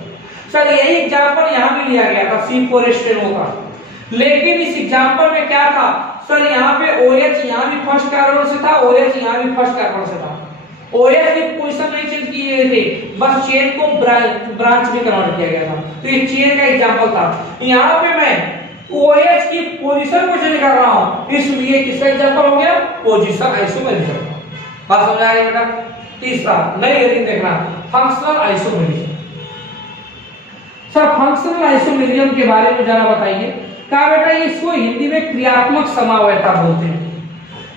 सर यही एग्जांपल यहां भी लिया गया था C4H10O का, लेकिन इस एग्जांपल में क्या था सर, यहां पे OH यहां भी फर्स्ट कार्बन से था, OH यहां भी फर्स्ट कार्बन से था। OH की पोजीशन नहीं चेंज की गई थी, बस चेन को ब्रांच में कन्वर्ट किया गया था। तो ये चेन का एग्जांपल था। यहां पे मैं OH की पोजीशन को चेंज कर रहा हूं, इसलिए किसका एग्जांपल हो गया? Position isomerism. बात समझ आ रही है बेटा? तीसरा नई हेडिंग देखना, functional isomerism. Sir functional isomerism के बारे में जरा बताइए। क्या बेटा, इसको हिंदी में क्रियात्मक समवायता बोलते हैं।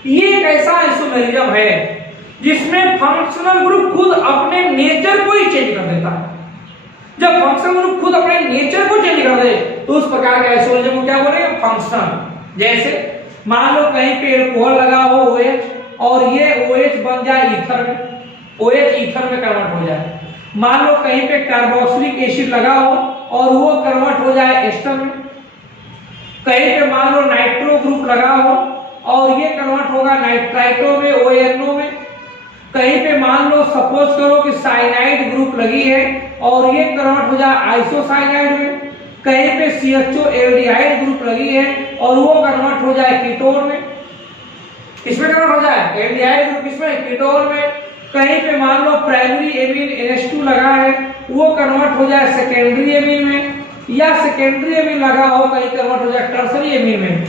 ये एक ऐसा आइसोमेरिज्म है जिसमें फंक्शनल ग्रुप खुद अपने नेचर को ही चेंज कर देता है। जब फंक्शनल ग्रुप खुद अपने नेचर को चेंज कर दे तो उस प्रकार के आइसोमेरिज्म को क्या बोलेंगे? फंक्शनल। जैसे मान लो कहीं पे अल्कोहल लगा हो OH और ये OH बन जाए ईथर में, OH ईथर में कन्वर्ट हो जाए। मान लो कहीं पे कार्बोक्सिलिक एसिड लगा हो और वो कन्वर्ट हो जाए एस्टर में। कहीं पे मान लो नाइट्रो ग्रुप लगा हो और ये कन्वर्ट होगा नाइट्राइटो में, ONO में। कहीं पे मान लो सपोज करो कि साइनाइड ग्रुप लगी है और ये कन्वर्ट हो जाए आइसोसाइनाइड में। कहीं पे CHO एल्डिहाइड ग्रुप लगी है और वो कन्वर्ट हो जाए कीटोन में, इसमें कन्वर्ट हो जाए एल्डिहाइड ग्रुप, इसमें कीटोन में। कहीं पे मान लो प्राइमरी एमीन NH2 लगा है, वो कन्वर्ट हो जाए सेकेंडरी एमीन में, या सेकेंडरी एमीन लगा हो कहीं कन्वर्ट हो जाए टर्सरी एमीन में।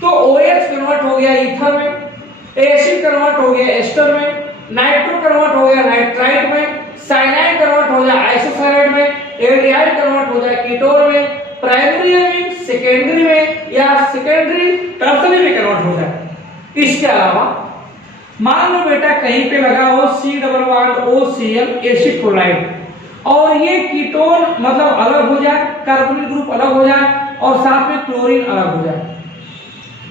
तो OH कन्वर्ट हो गया ईथर में, एसिड कन्वर्ट हो गया एस्टर में, नाइट्रो कन्वर्ट हो गया नाइट्राइट में, साइनाइड कन्वर्ट हो जाए आइसोसाइनाइड में, एल्डिहाइड कन्वर्ट हो जाए कीटोन में, प्राइमरी एमीन सेकेंडरी में या सेकेंडरी टर्सरी में कन्वर्ट हो जाए। इसके अलावा मान लो बेटा कहीं पे लगा हो C double bond OCl acid chloride और ये कीटोन मतलब अलग हो जाए, कार्बोनिल ग्रुप अलग हो जाए और साथ में क्लोरीन अलग हो जाए,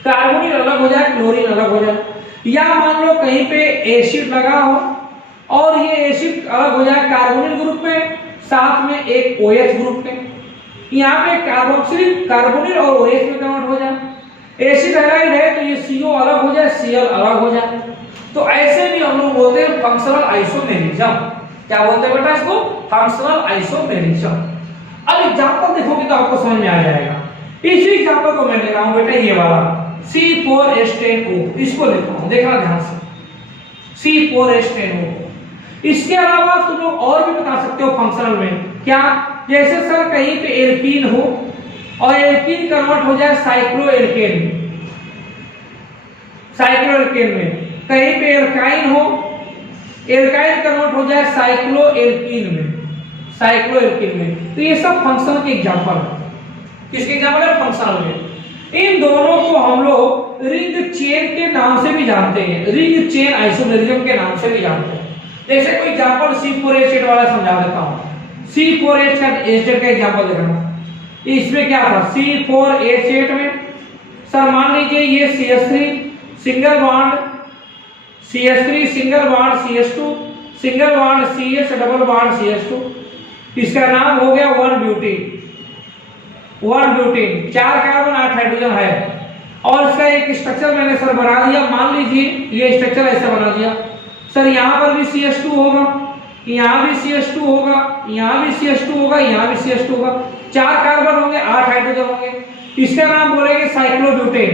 कार्बोनिल अलग हो जाए क्लोरीन अलग हो जाए। या मान लो कहीं पे एसिड लगा हो और ये एसिड अलग हो जाए कार्बोनिल ग्रुप में साथ में एक OH ग्रुप में, यहाँ पे कार्बोक्सिलिक कार्बोनिल और OH में कन्वर्ट हो जाए। एसिड हैलाइड है तो ये CO अलग हो जाए, Cl अलग हो जाए। तो ऐसे भी हम लोग बोलते हैं फंक्शनल आइसोमेरिज्म। क्या बोलते हैं बेटा इसको? Functional isomerism. अब एग्जांपल देखोगे तो आपको समझ में आ जाएगा। इसी एग्जांपल को मैं ले रहा हूं बेटा ये वाला C4H10O, इसको लिखता हूं, देखना ध्यान से, C4H10O। इसके अलावा तुम लोग और भी बता सकते हो फंक्शनल में, क्या? जैसे सर कहीं पे एल्कीन हो और एल्कीन कन्वर्ट हो जाए साइक्लोएल्केन में, साइक्लोएल्केन में, कहीं पे एल्काइन हो, एल्काइन कन्वर्ट हो जाए साइक्लोएल्कीन में, साइक्लोएल्कीन में। तो ये सब फंक्शनल के एग्जांपल है। किसके एग्जांपल है? फंक्शनल में। इन दोनों को हम लोग रिंग चेन के नाम से भी जानते हैं, रिंग चेन आइसोमेरिज्म के नाम से भी जानते हैं। जैसे कोई एग्जांपल C4H8 वाला समझा देता हूं। C4H का एस्टर का एग्जांपल देखना। इसमें क्या था? C4H8 में सर मान लीजिए ये CH3 single bond, CH3 single bond CH2 single bond CH double bond CH2, इसका नाम हो गया 1 ब्यूटीन। 1 ब्यूटीन, 4 कार्बन 8 हाइड्रोजन है और इसका एक स्ट्रक्चर मैंने सर बना दिया। मान लीजिए ये स्ट्रक्चर ऐसा बना दिया सर, यहाँ पर भी CH2 होगा, यहाँ भी CH2 होगा, यहाँ भी CH2 होगा, यहाँ भी CH2 होगा, 4 कार्बन होंगे 8 हाइड्रोजन होंगे। इसका नाम बोलेंगे साइक्लोब्यूटेन,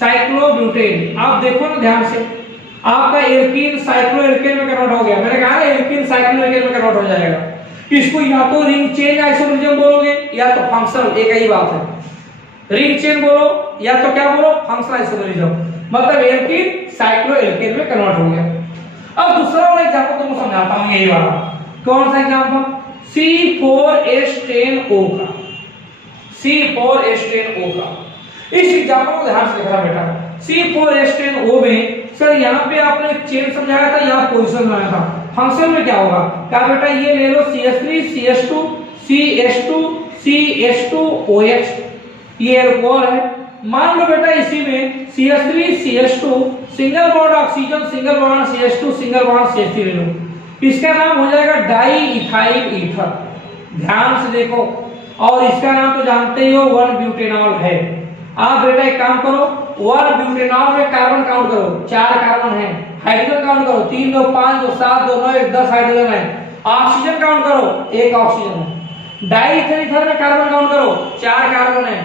साइक्लोब्यूटेन। आप देखो ना ध्यान से, आपका एल्कीन साइक्लोएल्केन में कन्वर्ट हो गया। मैंने कहा एल्कीन साइक्लोएल्केन में कन्वर्ट हो जाएगा। इसको या तो रिंग चेन आइसोमेरिज्म बोलोगे या तो फंक्शनल, एक ही बात है। रिंग चेन बोलो या तो क्या बोलो? फंक्शनल आइसोमेरिज्म, मतलब एल्कीन साइक्लोएल्केन में कन्वर्ट हो गया। अब दूसरा वाला एग्जांपल तुमको समझाता हूं, यही वाला। कौन सा एग्जांपल? C4H10O का, C4H10O का। इस एग्जांपल को ध्यान से देखना बेटा। C4H10O में सर यहाँ पे आपने चेन समझाया था, यहाँ पोजीशन बनाया था। फंक्शन में क्या होगा? क्या बेटा ये ले लो CH3 CH2 CH2 CH2OH, ये एल्कोहल है। मान लो बेटा इसी में CH3 CH2 single bond oxygen single bond CH2 single bond CH3 ले लो, इसका नाम हो जाएगा डाई इथाइल ईथर। ध्यान से देखो, और इसका नाम तो जानते ही हो 1 ब्यूटेनॉल है। आप बेटा एक काम करो, 1 ब्यूटेनॉल में कार्बन काउंट करो, 4 कार्बन है। हाइड्रोजन काउंट करो, 3 2 5 2 7 2 9 1 10 हाइड्रोजन है। ऑक्सीजन काउंट करो, 1 ऑक्सीजन है। डाई इथाइल ईथर में कार्बन काउंट करो, 4 कार्बन है।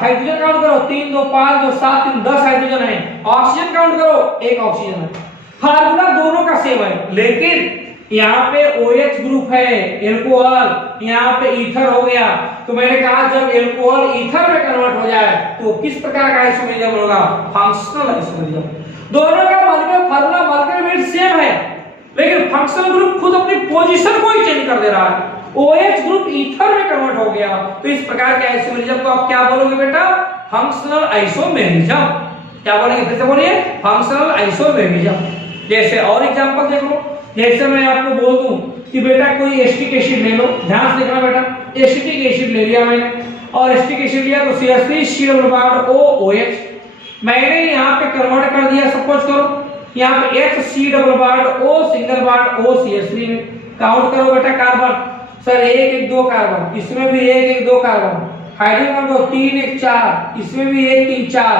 हाइड्रोजन काउंट करो, 3 2 5 2 7 3 10 हाइड्रोजन है। ऑक्सीजन काउंट करो, 1 ऑक्सीजन है। फार्मूला दोनों का सेम है, लेकिन यहाँ पे OH ग्रुप है एल्कोहल, यहाँ पे ईथर हो गया। तो मैंने कहा जब एल्कोहल ईथर में कन्वर्ट हो जाए तो किस प्रकार का आइसोमेरिज्म होगा? Functional isomerism. दोनों का molecular formula molecular weight same है, लेकिन फंक्शनल ग्रुप खुद अपनी पोजीशन को ही चेंज कर दे रहा है। OH ग्रुप ईथर में कन्वर्ट हो गया, तो इस प्रकार के आइसोमेरिज्म को आप क्या बोलोगे बेटा? Functional isomerism. क्या बोलेंगे? फिर से बोलिए, फंक्शनल आइसोमेरिज्म। जैसे और एग्जांपल देखो, जैसे मैं आपको बोल दूं कि बेटा कोई एसिटिक एसिड ले लो, ध्यान से देखना बेटा। एसिटिक एसिड ले लिया मैंने, और एसिटिक एसिड लिया तो CH3 COOH मैंने यहाँ पे कन्वर्ट कर दिया। सपोज करो यहाँ पे HCO single bond O CH3 में काउंट करो बेटा कार्बन। सर 1 1 2 कार्बन, इसमें भी 1 1 2 कार्बन। हाइड्रोजन को 3 1 4, इसमें भी 1 3 4,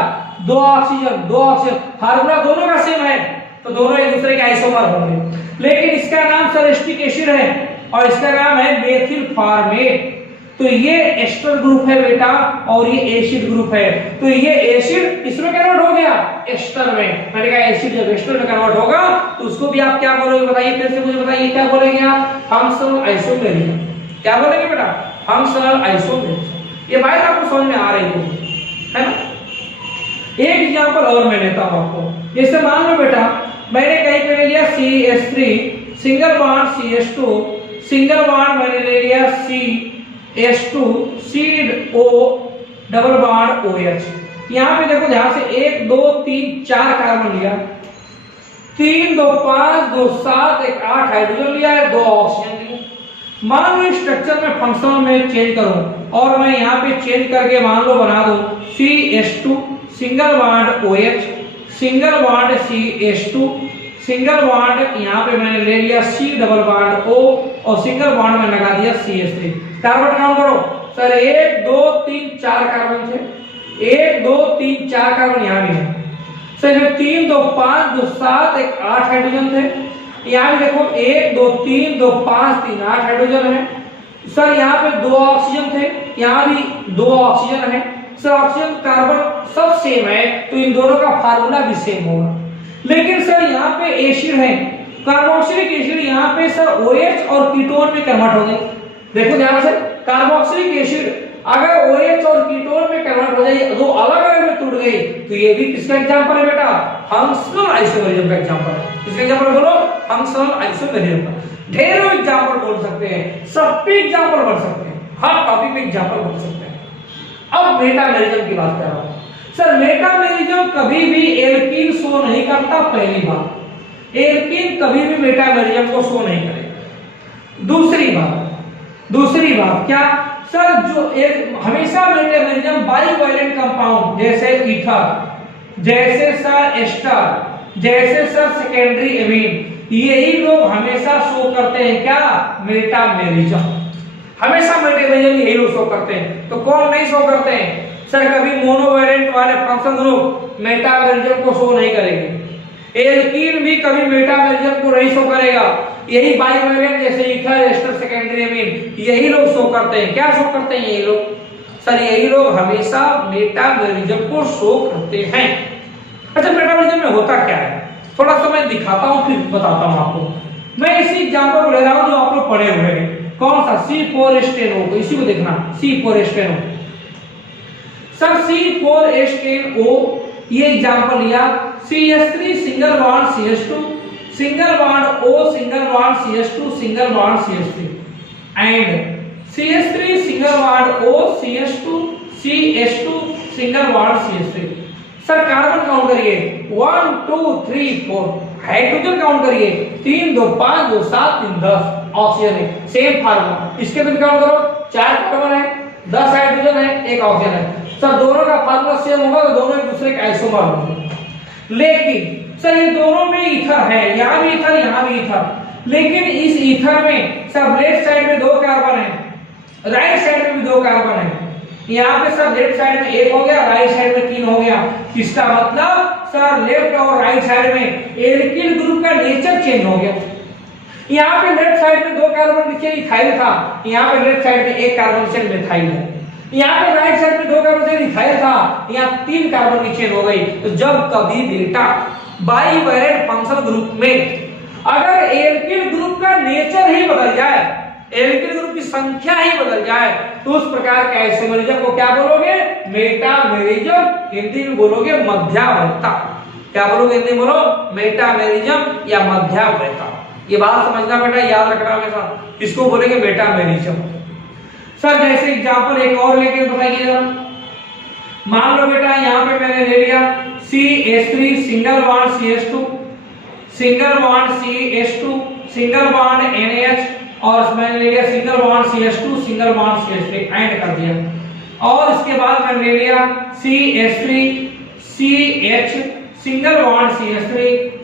2 ऑक्सीजन 2 ऑक्सीजन। फार्मूला दोनों का सेम है, तो दोनों एक दूसरे के आइसोमर होंगे, लेकिन इसका नाम सर एसिटिक एसिड है और इसका नाम है मेथिल फॉर्मेट। तो ये एस्टर ग्रुप है बेटा और ये एसिड ग्रुप है। तो ये एसिड किसमें कन्वर्ट हो गया? एस्टर में। मैंने कहा एसिड जब एस्टर में कन्वर्ट होगा तो उसको भी आप क्या बोलोगे बताइए, फिर से मुझे बताइए क्या बोलेंगे आप? Functional isomerism. क्या बोलेंगे बेटा? Functional isomerism. ये बात आपको समझ में आ रही है ना? एक एग्जांपल और मैं लेता हूं आपको। जैसे मान लो बेटा मैंने कहीं पे ले लिया CH3 single bond CH2 single bond मैंने ले लिया CH2 CO double bond OH। यहां पे देखो ध्यान से 1 2 3 4 कार्बन लिया, 3 2 5 2 7 1 8 हाइड्रोजन लिया है, 2 ऑक्सीजन लिया। मान लो स्ट्रक्चर में फंक्शनल में चेंज करूं और मैं यहां पे चेंज करके मान लो बना दूं CH2 single bond OH single bond CH2 single bond यहां पे मैंने ले लिया C डबल बॉन्ड O और सिंगल बॉन्ड में लगा दिया CH3। कार्बन काउंट करो सर, 1 2 3 4 कार्बन थे, 1 2 3 4 कार्बन यहां भी है सर। 3 2 5 2 7 1 8 हाइड्रोजन थे। यहां भी देखो 1 2 3 2 5 3 8 हाइड्रोजन है सर। यहां पे 2 ऑक्सीजन थे, यहां भी 2 ऑक्सीजन है सर। ऑक्सीजन कार्बन सब सेम है तो इन दोनों का फार्मूला भी सेम होगा। लेकिन सर यहाँ पे एसिड है, कार्बोक्सिलिक एसिड यहाँ पे सर OH और कीटोन में कन्वर्ट हो गए। देखो ध्यान से, कार्बोक्सिलिक एसिड अगर OH और कीटोन में कन्वर्ट हो जाए, दो अलग अलग में टूट गई, तो ये भी किसका एग्जांपल है बेटा? फंक्शनल आइसोमेरिज्म का एग्जांपल है। किसका एग्जांपल बोलो? फंक्शनल आइसोमेरिज्म का। ढेरों एग्जांपल बोल सकते हैं, सब पे एग्जांपल बन सकते हैं, हर टॉपिक में एग्जांपल बन सकते हैं। अब मेटामेरिज्म की बात कर रहा हूं सर। मेटामेरिज्म कभी भी एल्कीन शो नहीं करता। पहली बात, एल्कीन कभी भी मेटामेरिज्म को शो नहीं करेगा। दूसरी बात क्या सर? जो हमेशा मेटामेरिज्म बाइवैलेंट कंपाउंड जैसे ईथर, जैसे सर एस्टर, जैसे सर सेकेंडरी एमीन, यही लोग हमेशा शो करते हैं क्या? मेटामेरिज्म। हमेशा मेटामेरिज्म यही लोग शो करते हैं। तो कौन नहीं शो करते हैं सर? कभी मोनोवैलेंट वाले फंक्शन ग्रुप मेटामेरिज्म को शो नहीं करेंगे। एल्कीन भी कभी मेटामेरिज्म को नहीं शो करेगा। यही बाइवैलेंट जैसे ईथर एस्टर सेकेंडरी एमीन यही लोग शो करते हैं। क्या शो करते हैं यही लोग सर? यही लोग हमेशा मेटामेरिज्म को शो करते हैं। अच्छा, मेटामेरिज्म में होता क्या है थोड़ा सा मैं दिखाता हूं फिर बताता हूं आपको। मैं इसी एग्जांपल को ले रहा हूं जो आप लोग पढ़े हुए हैं। कौन सा? C4H10O। तो इसी को देखना, C4H10O सर। C4H10O ये एग्जांपल लिया। CH3 single bond CH2 single bond O single bond CH2 single bond CH3 and CH3 single bond O CH2 single bond CH3। Sir carbon count करिए 1 2 3 4। हाइड्रोजन काउंट करिए 3 2 5 2 7 3 10। Oxygen है, same formula. इसके भी count करो, 4 carbon है, 10 hydrogen है, 1 oxygen है sir. दोनों का फार्मूला सेम होगा तो दोनों एक दूसरे के आइसोमर होंगे। लेकिन सर ये दोनों में ईथर है, यहां भी ईथर यहां भी ईथर। लेकिन इस ईथर में सर लेफ्ट साइड में 2 कार्बन है, राइट साइड में भी 2 कार्बन है। यहाँ पे सर लेफ्ट साइड में 1 हो गया, राइट साइड में 3 हो गया। इसका मतलब सर लेफ्ट और राइट साइड में एल्किल ग्रुप का नेचर चेंज हो गया। यहाँ पे लेफ्ट साइड में 2 कार्बन नीचे इथाइल था, यहाँ पे लेफ्ट साइड में 1 कार्बन से मिथाइल है। यहाँ पे राइट साइड में 2 कार्बन से इथाइल था, यहाँ 3 कार्बन नीचे हो गई। तो जब कभी बेटा बाइवैलेंट फंक्शनल ग्रुप में अगर एल्किल ग्रुप का नेचर ही बदल जाए, एल्किल ग्रुप की संख्या ही बदल जाए, तो उस प्रकार के आइसोमेरिज्म को क्या बोलोगे? मेटामेरिज्म। हिंदी में बोलोगे मध्यावैधता। क्या बोलोगे हिंदी में? बोलो मेटामेरिज्म या मध्यावैधता। ये बात समझना बेटा, याद रखना हमेशा, इसको बोलेंगे मेटामेरिज्म। सर जैसे एग्जांपल एक और लेके बताइए जरा। मान लो बेटा यहाँ पे मैंने ले लिया CH3 single bond CH2 single bond CH2 single bond NH और मैंने ले लिया single bond CH2 single bond CH3 and कर दिया। और इसके बाद मैंने ले लिया CH3 CH single bond CH3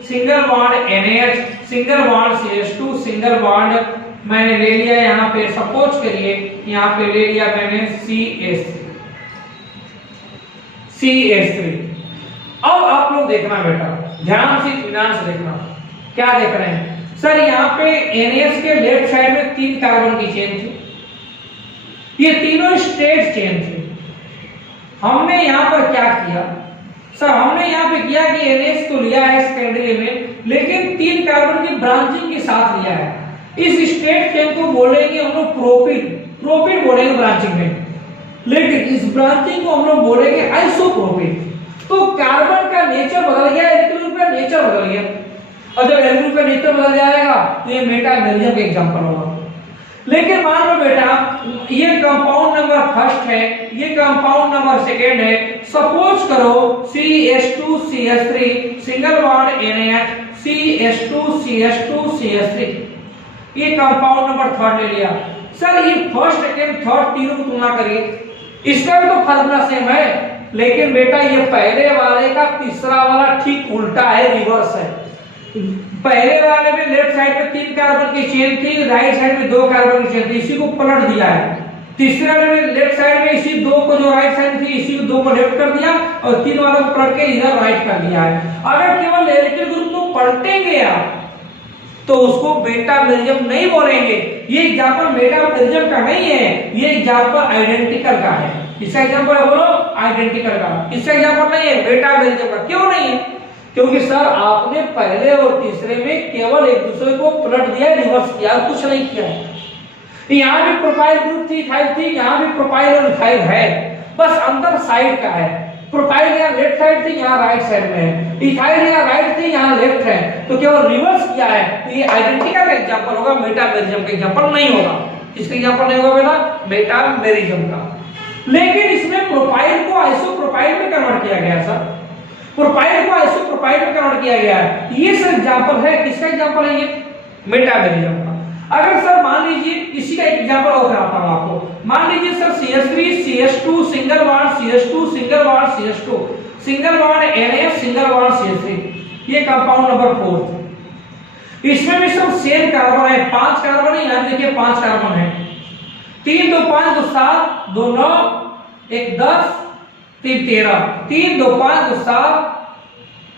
single bond NH single bond CH2 single bond मैंने ले लिया। यहाँ पे सपोज करिए यहाँ पे ले लिया मैंने CH3। अब आप लोग देखना बेटा, ध्यान से इत्मीनान से देखना, क्या देख रहे हैं सर? यहाँ पे NH के लेफ्ट साइड में 3 कार्बन की चेन थी, ये तीनों स्टेट चेन थे। हमने यहाँ पर क्या किया सर, हमने यहाँ पे किया कि NH तो लिया है सेकेंडरी में, लेकिन 3 कार्बन की ब्रांचिंग के साथ लिया है। इस स्टेट चेन को बोलेंगे हम लोग प्रोपिन, प्रोपिन बोलेंगे ब्रांचिंग में, लेकिन इस ब्रांचिंग को हम लोग बोलेंगे आइसोप्रोपिन। तो कार्बन का नेचर बदल गया, एल्किल ग्रुप का नेचर बदल गया, और जब एल्किल ग्रुप का नेचर बदल जाएगा तो ये मेटामेरिज्म का एग्जांपल होगा। लेकिन मान लो बेटा ये कंपाउंड नंबर फर्स्ट है, ये कंपाउंड नंबर सेकेंड है, सपोज करो CH2CH3 single bond NH CH2CH2CH3, ये कंपाउंड नंबर थर्ड ले लिया। सर ये फर्स्ट सेकेंड थर्ड तीनों की तुलना करिए, इसका भी तो फार्मूला सेम है, लेकिन बेटा ये पहले वाले का तीसरा वाला ठीक उल्टा है, रिवर्स है। पहले वाले में लेफ्ट साइड में 3 कार्बन की चेन थी, राइट साइड में 2 कार्बन की चेन थी, इसी को पलट दिया है। तीसरे वाले में लेफ्ट साइड में इसी 2 को जो राइट साइड थी इसी को 2 को लेफ्ट कर दिया और 3 वालों को पलट के इधर राइट कर दिया है। अगर केवल एल्किल ग्रुप को पलटेंगे आप तो उसको मेटामेरिज्म नहीं बोलेंगे। ये एग्जांपल मेटामेरिज्म का नहीं है, ये एग्जांपल आइडेंटिकल का है। इसका एग्जांपल है बोलो आइडेंटिकल का, इसका एग्जांपल नहीं है मेटामेरिज्म का। क्यों नहीं है? क्योंकि सर आपने पहले और तीसरे में केवल एक दूसरे को पलट दिया, रिवर्स किया, कुछ नहीं किया है। यहाँ भी प्रोपाइल ग्रुप थी, इथाइल थी, यहाँ भी प्रोपाइल और इथाइल है, बस अंदर साइड का है। प्रोपाइल यहाँ लेफ्ट साइड थी, यहाँ राइट साइड में है, इथाइल यहाँ राइट थी, यहाँ लेफ्ट है, तो केवल रिवर्स किया है। तो ये आइडेंटिकल का एग्जांपल होगा, मेटामेरिज्म का एग्जांपल नहीं होगा। इसका एग्जांपल नहीं होगा बेटा मेटामेरिज्म का। लेकिन इसमें प्रोपाइल को आइसोप्रोपाइल में कन्वर्ट किया गया सर, प्रोपाइल को आइसोप्रोपाइल में कन्वर्ट किया गया है। ये सर एग्जांपल है, किसका एग्जांपल है? ये मेटामेरिज्म का। अगर सर मान लीजिए इसी का एग्जांपल और कराता हूं आपको। मान लीजिए sir CH3 CH2 single bond CH2 single bond CH2 single bond NH single bond CH3, ये कंपाउंड नंबर 4। इसमें भी सब सेम कार्बन है, 5 कार्बन है, यहां देखिए 5 कार्बन है। 3 2 5 2 7 2 9 1 10 3 13, 3 2 5 2 7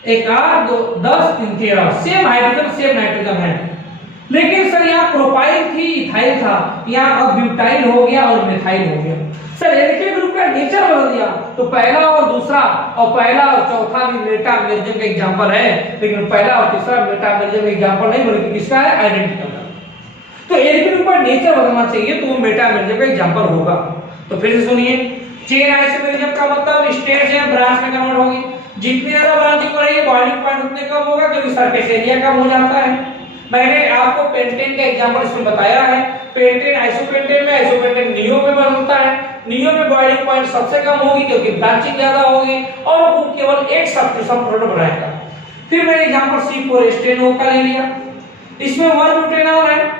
1 8 2 10 3 13, सेम हाइड्रोजन सेम नाइट्रोजन है। लेकिन सर यहाँ प्रोपाइल थी, इथाइल था, यहाँ अब ब्यूटाइल हो गया और मिथाइल हो गया। सर एल्किल ग्रुप का नेचर बदल दिया, तो पहला और दूसरा और पहला और चौथा भी मेटामेरिज्म का एग्जांपल है, लेकिन पहला और तीसरा मेटामेरिज्म का एग्जांपल नहीं बल्कि किसका है? आइडेंटिकल का। तो एल्किल ग्रुप का नेचर बदलना चाहिए तो वो मेटामेरिज्म का एग्जांपल होगा। तो फिर से सुनिए, चेन आइसोमेरिज्म का मतलब स्टेट से ब्रांच में कन्वर्ट होगी। जितनी ज्यादा ब्रांचिंग बढ़ेगी बॉइलिंग पॉइंट उतने कम होगा, क्योंकि सरफेस एरिया कम हो जाता है। मैंने आपको पेंटेन का एग्जांपल इसमें बताया है। पेंटेन आइसोपेंटेन में, आइसोपेंटेन नियो में बनता है। नियो में बॉइलिंग पॉइंट सबसे कम होगी क्योंकि ब्रांचिंग ज्यादा होगी और वो केवल एक सब्स्टिट्यूशन प्रोडक्ट बनाएगा। फिर मैंने एग्जांपल C4H10O का ले लिया, इसमें 1 ब्यूटेनॉल है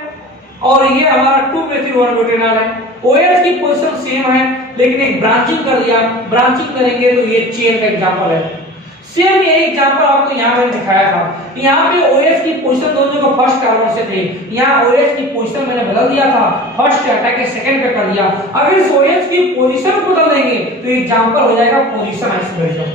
और ये हमारा 2 मेथिल 1 ब्यूटेनॉल है। OH की पोजीशन सेम है, लेकिन एक ब्रांचिंग कर दिया, ब्रांचिंग करेंगे तो ये चेन का एग्जांपल है। सेम यही एग्जांपल आपको यहाँ मैंने दिखाया था। यहाँ पे OH की पोजीशन दोनों को फर्स्ट कार्बन से थे, यहाँ OH की पोजीशन मैंने बदल दिया था, फर्स्ट से हटा के सेकंड पे कर दिया। अगर इस OH की पोजीशन को बदल देंगे तो एग्जांपल हो जाएगा पोजीशन आइसोमेरिज्म का।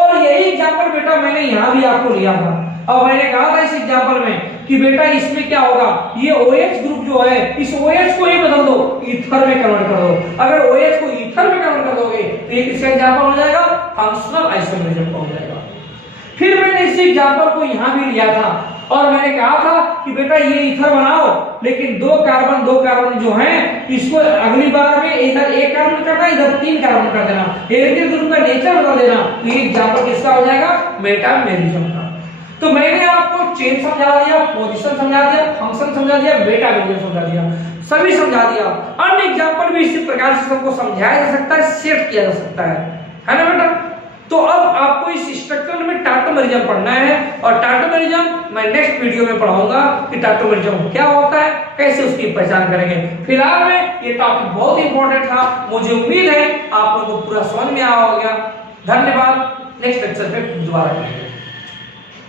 और यही एग्जांपल बेटा मैंने यहाँ भी आपको लिया था और मैंने कहा था इस एग्जांपल में कि बेटा इसमें क्या होगा, ये OH ग्रुप जो है इस OH को ही बदल दो, ईथर में कन्वर्ट कर दो। अगर OH को ईथर में कन्वर्ट कर दोगे तो ये किसका एग्जांपल हो जाएगा? फंक्शनल आइसोमेरिज्म का हो जाएगा। फिर मैंने इस एग्जांपल को यहाँ भी लिया था और मैंने कहा था कि बेटा ये ईथर बनाओ, लेकिन 2 कार्बन जो हैं इसको अगली बार में इधर 1 कार्बन करना, इधर 3 कार्बन कर देना, एल्किल ग्रुप का नेचर बदल देना। तो ये एग्जांपल किसका हो जाएगा? मेटामेरिज्म का। तो मैंने आपको चेन समझा दिया, पोजीशन समझा दिया, फंक्शन समझा दिया, मेटामेरिज्म समझा दिया, सभी समझा दिया। अन्य एग्जांपल भी इसी प्रकार से सबको समझाया जा सकता है, सेट किया जा सकता है ना बेटा? तो अब आपको इस स्ट्रक्चर में टार्टोमेरिज्म पढ़ना है और टार्टोमेरिज्म मैं नेक्स्ट वीडियो में पढ़ाऊंगा कि टार्टोमेरिज्म क्या होता है, कैसे उसकी पहचान करेंगे। फिलहाल में ये टॉपिक बहुत इंपॉर्टेंट था, मुझे उम्मीद है आप लोगों को पूरा समझ में आया होगा। धन्यवाद, नेक्स्ट लेक्चर पे दोबारा मिलेंगे।